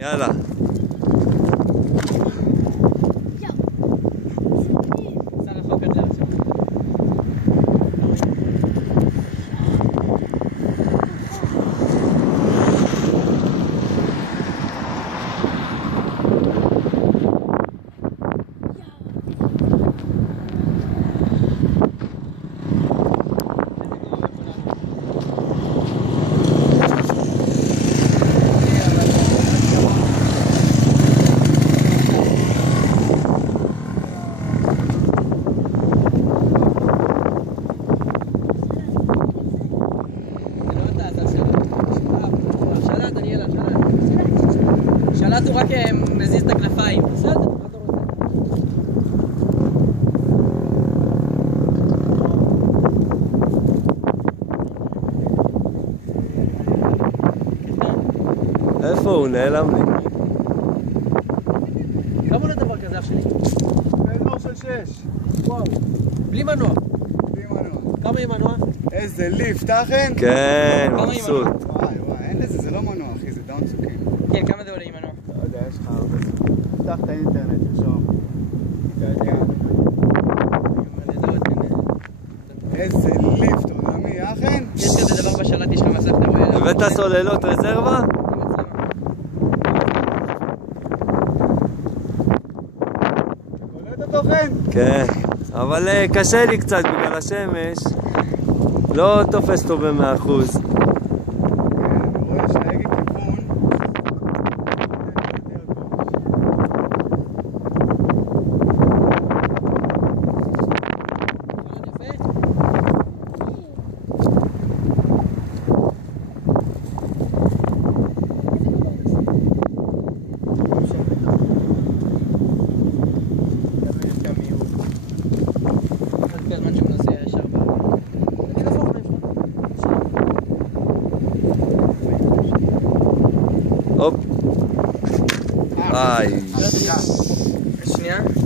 יאללה. שלט הוא רק מזיז את הכנפיים. בסדר, מה אתה רוצה? איפה הוא? נעלם לי. כמה עולה דבר כזה אף שלי? באזור של 6. וואו. בלי מנוע? בלי מנוע. כמה עם מנוע? איזה ליפט, אחן? כן, מבסוט. וואי, אין לזה, זה לא מנוע, אחי, זה דאון צוקים. כן, כמה זה עולה עם מנוע? לא יודע, יש לך הרבה סיפור. פתח את האינטרנט, תרשום. תתעניין. איזה ליפט עולמי, אחן? יש כזה דבר בשלט, יש לך מסך, אתה רואה? הבאת סוללות רזרבה? קולט אותו, חן? כן, אבל קשה לי קצת בגלל השמש. לא תופס טוב ב100%. הופ. איי. שנייה.